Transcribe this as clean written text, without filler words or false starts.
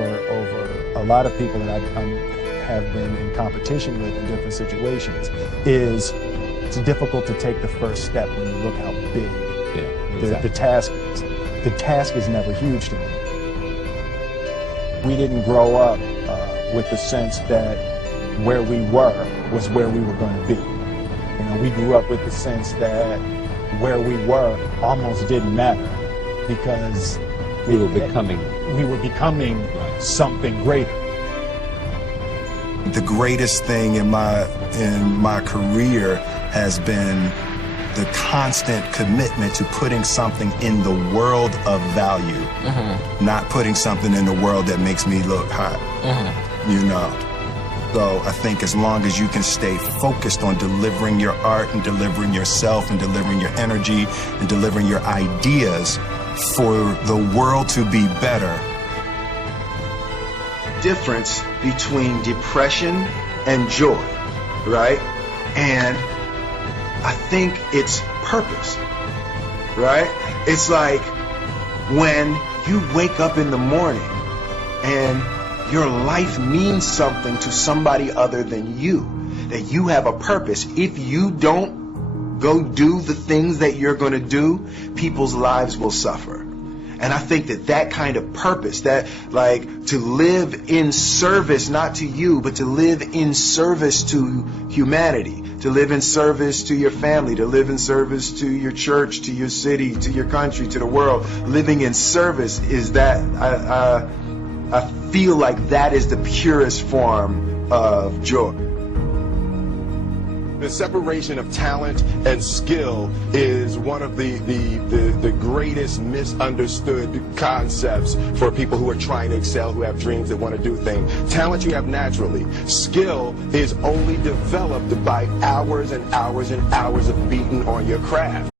over a lot of people that have been in competition with in different situations is it's difficult to take the first step when you look how big the task is. The task is never huge to me. We didn't grow up with the sense that where we were was where we were going to be. You know, we grew up with the sense that where we were almost didn't matter because we were becoming something greater. The greatest thing in my career has been the constant commitment to putting something in the world of value, not putting something in the world that makes me look hot, you know. So I think as long as you can stay focused on delivering your art and delivering yourself and delivering your energy and delivering your ideas for the world to be better. Difference between depression and joy, right? And I think it's purpose, right? It's like when you wake up in the morning and your life means something to somebody other than you, that you have a purpose. If you don't go do the things that you're going to do, people's lives will suffer. And I think that kind of purpose, that like to live in service, not to you, but to live in service to humanity, to live in service to your family, to live in service to your church, to your city, to your country, to the world. Living in service is that, I feel like that is the purest form of joy. The separation of talent and skill is one of the greatest misunderstood concepts for people who are trying to excel, who have dreams, that want to do things. Talent you have naturally. Skill is only developed by hours and hours and hours of beating on your craft.